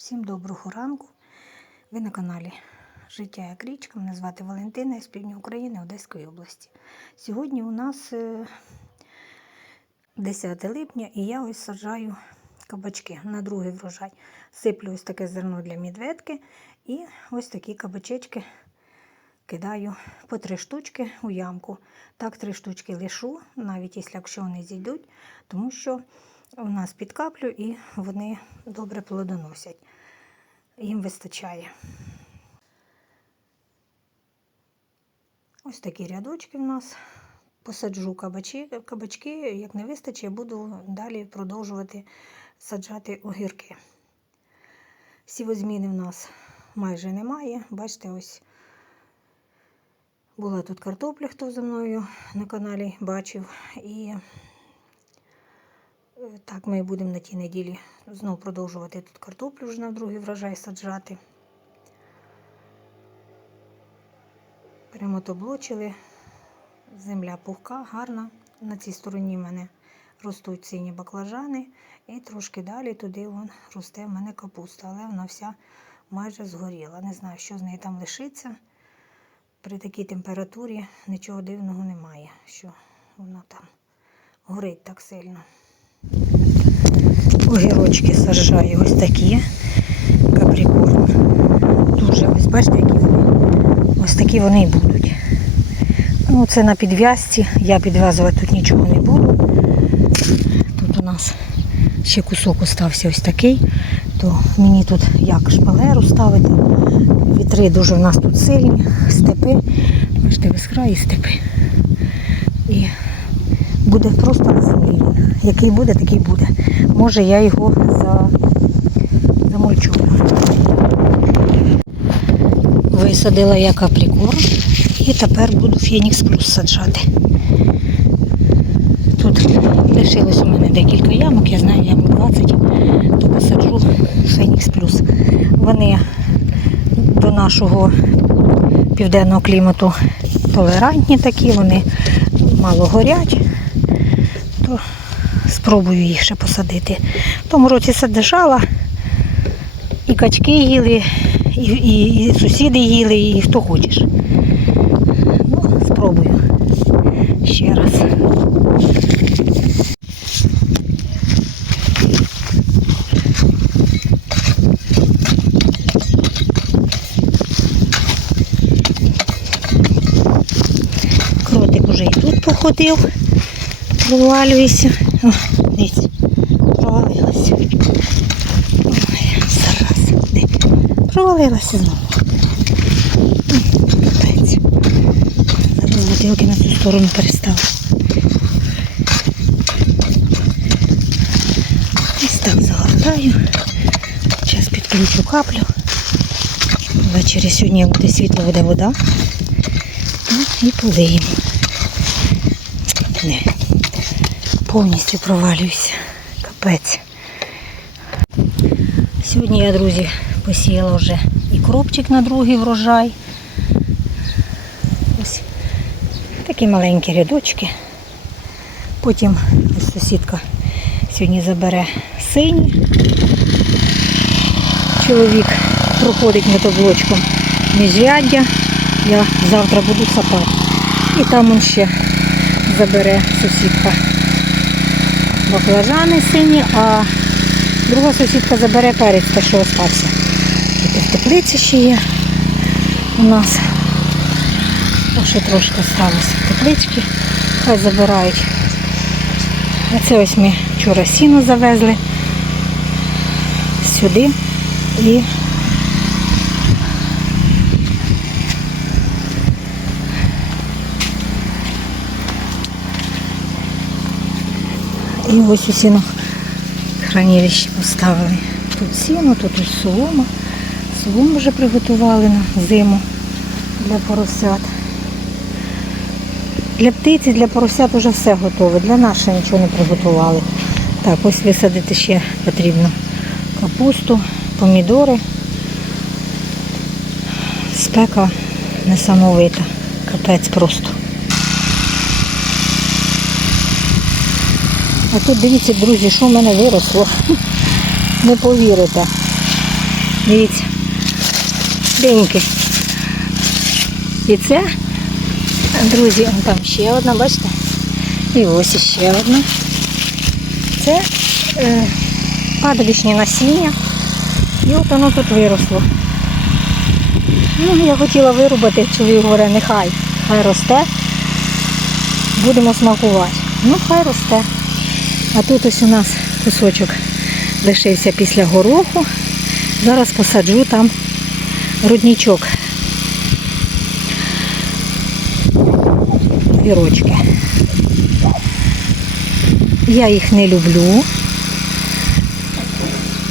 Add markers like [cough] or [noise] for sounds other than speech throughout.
Всім доброго ранку. Ви на каналі Життя як річка. Мене звати Валентина я з півдня України Одеської області. Сьогодні у нас е, 10 липня і я ось саджаю кабачки на другий врожай. Сиплю ось таке зерно для медведки і ось такі кабачечки кидаю по три штучки у ямку. Так, три штучки лишу, навіть якщо вони зійдуть, тому що у нас під каплю і вони добре плодоносять. Їм вистачає. Ось такі рядочки в нас. Посаджу кабачки, кабачки, як не вистачить, буду далі продовжувати саджати огірки. Сівозміни в нас майже немає. Бачите, ось була тут картопля, хто за мною на каналі бачив. І так ми будемо на тій неділі знову продовжувати тут картоплю вже на другий врожай саджати. Прямо блочили. Земля пухка, гарна. На цій стороні в мене ростуть сині баклажани, і трошки далі туди вон росте в мене капуста, але вона вся майже згоріла. Не знаю, що з неї там лишиться. При такій температурі нічого дивного немає, що воно там горить так сильно. Огірочки саджаю ось такі каприкорн. Дуже ось бачите, які вони. Ось такі вони і будуть. Ну, це на підв'язці. Я підв'язувати тут нічого не буду. Тут у нас ще кусок остався ось такий, то мені тут як шпалеру ставити. Вітри дуже в нас тут сильні, степи. Бачите, без краю степи. І буде просто на землі. Який буде, такий буде. Може я його за... замульчую. Висадила я каприкорн і тепер буду Фенікс Плюс саджати. Тут лишилось у мене декілька ямок, я знаю, ямок 20, то посаджу Фенікс Плюс. Вони до нашого південного клімату толерантні такі, вони мало горять, то спробую їх ще посадити. В тому році саджала, і качки їли, і, і, і сусіди їли, і хто хочеш. Ну, спробую ще раз. Кротик уже і тут походив, провалюється. Дивіться, провалилася. Ой, зараз. Провалилася знову. Капець. Зараз бутилки на цю сторону перестав. Ось так загортаю. Зараз підключу каплю. Ввечері сьогодні, буде світло, буде вода. І полиємо. Не. Повністю провалююся. Капець. Сьогодні я, друзі, посіяла вже і кропчик на другий врожай. Ось такі маленькі рядочки. Потім сусідка сьогодні забере синій. Чоловік проходить мотоблочком міжряддя. Я завтра буду сапати. І там он ще забере сусідка баклажани сині, а друга сусідка забере перець, те, що остався. Тут в теплиці ще є у нас. Ще трошки сталося теплички. Хай забирають. А це ось ми вчора сіно завезли сюди і І ось у сінах хранилище поставили. Тут сіно, тут ось солома. Солому вже приготували на зиму для поросят. Для птиці, для поросят вже все готове. Для ще нічого не приготували. Так, ось висадити ще потрібно капусту, помідори. Спека несамовита. Капець просто. А тут дивіться, друзі, що в мене виросло. [laughs] Не повірите. Дивіться. Деньки. І це, друзі, там ще одна, бачите? І ось іще одна. Це е, падалішнє насіння. І от воно тут виросло. Ну, я хотіла вирубати, чоловік говорить, нехай, хай росте. Будемо смакувати. Ну, хай росте. А тут ось у нас кусочок лишився після гороху. Зараз посаджу там рудничок. Вірочки. Я їх не люблю.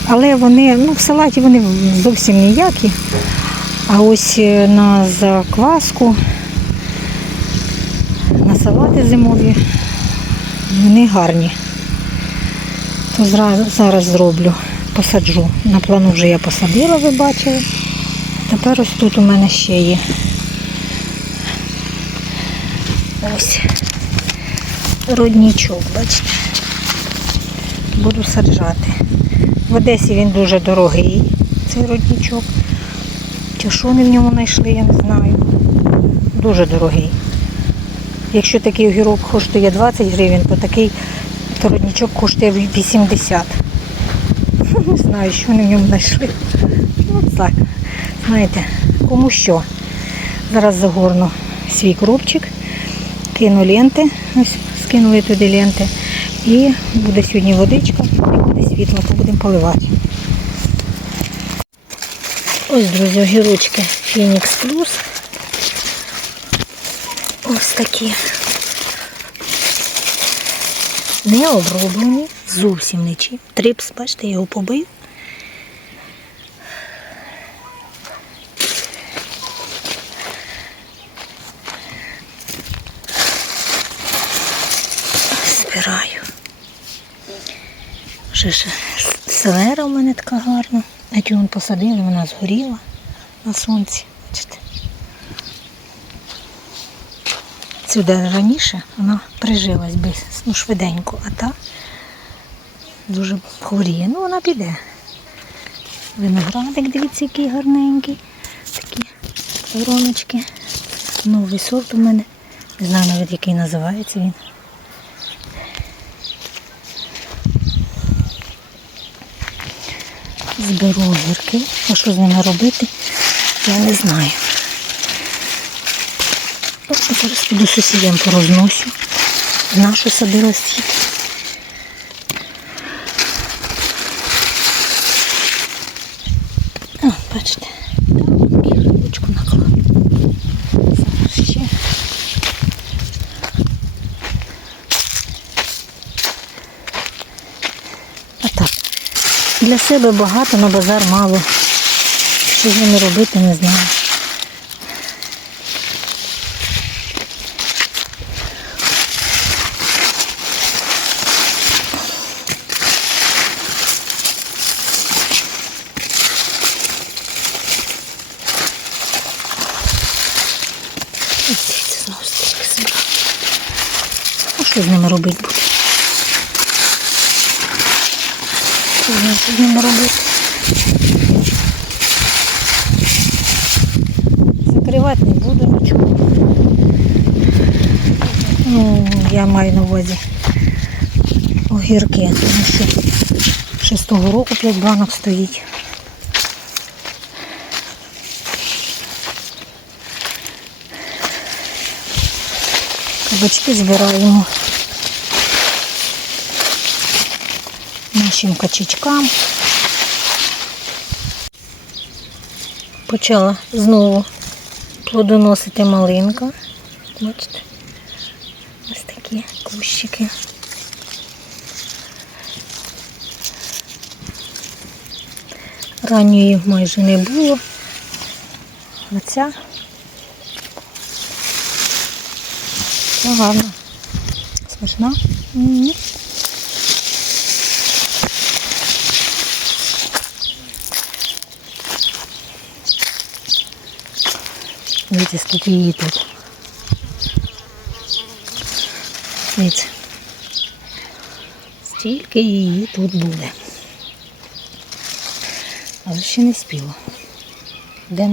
Але вони, ну, в салаті вони зовсім ніякі. А ось е, на закваску, на салати зимові, вони гарні. То зараз зроблю, посаджу. На плану вже я посадила, ви бачили. Тепер ось тут у мене ще є. Ось роднічок, бачите. Буду саджати. В Одесі він дуже дорогий, цей роднічок. Чи що вони в ньому знайшли, я не знаю. Дуже дорогий. Якщо такий огірок коштує 20 гривень, то такий родничок коштує 80. [laughs] Не знаю, що вони в ньому знайшли. Ну так, знаєте, кому що. Зараз загорну свій кропчик, кину ленти, ось скинули туди ленти. І буде сьогодні водичка, і буде світло, то будемо поливати. Ось, друзі, огірочки Phoenix Plus. Ось такі. Не оброблені, зовсім нічим. Трипс, бачите, його побив. Збираю. Ще ще селера у мене така гарна. А цю вон посадили, вона згоріла на сонці. Бачите? Сюди раніше вона прижилась би ну, швиденько, а та дуже хворіє. Ну вона піде. Виноградик, дивіться, який гарненький. Такі вороночки. Новий сорт у мене. Не знаю навіть який називається він. Зберу огірки. А що з ними робити, я не знаю. Ну, Зараз піду сусідям порозносю. Нашу садила стільки. О, бачите, рибочку наклав. Зараз ще. А так. Для себе багато, на базар мало. Що з ними робити, не знаю. Що з ними робити буде? Що з ними- робити? Закривати не буду нічого. Ну, я маю на увазі огірки, тому що з року 5 банок стоїть. Кабачки збираємо нашим качечкам. Почала знову плодоносити малинка. Бачите? Ось такі кущики. Ранньої майже не було. Оця Це гарно. Смачна? М. Дивіться, скільки її тут. Дивіться. Стільки її тут буде. Але ще не спіло. Де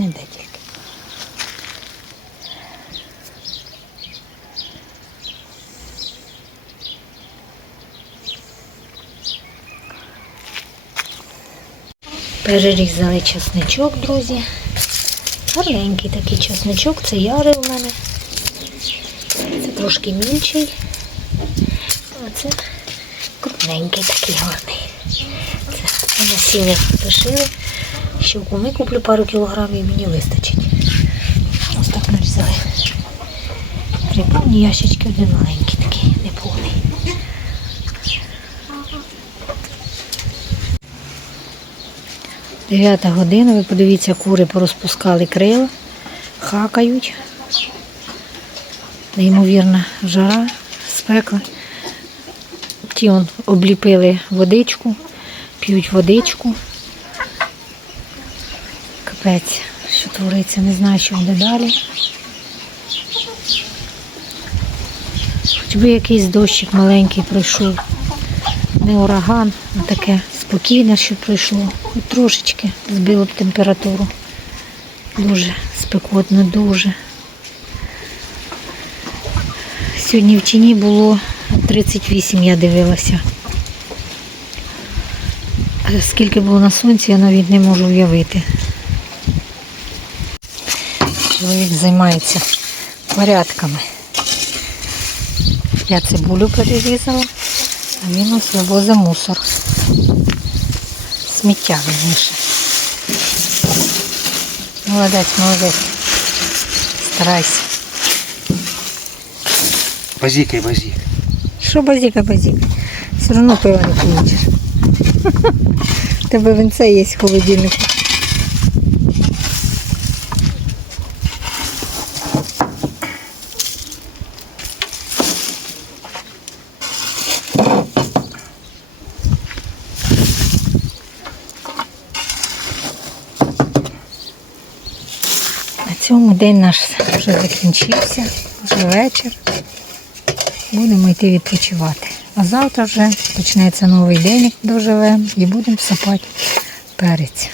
Перерізали чесничок, друзі. Гарненький такий чесничок, це яри у мене. Це трошки мільчий. А це крупненький такий гарний. Це насіли, лишили. Ще в куми куплю пару кілограмів і мені вистачить. Ось так нарізали. Три ящички, один маленький такий, 9 година, ви подивіться, кури порозпускали крила, хакають. Неймовірна жара, спекла. Ті он обліпили водичку, п'ють водичку. Капець, що твориться, не знаю, що буде далі. Хоч би якийсь дощик маленький пройшов. Не ураган, а таке спокійне, що пройшло. Хоч трошечки збило б температуру. Дуже спекотно, дуже. Сьогодні в тіні було 38, я дивилася. Скільки було на сонці, я навіть не можу уявити. Чоловік займається порядками. Я цибулю перерізала, а він ось вивозить мусор. Сміття верніше. Молодець, молодець. Старайся. Базікай, базік. Що базіка, базіка? Все одно пива не получиш. У тебе [laughs] винце є в холодильнику. Цьому день наш вже закінчився, вже вечір. Будемо йти відпочивати. А завтра вже почнеться новий день, як доживемо, і будемо сапати перець.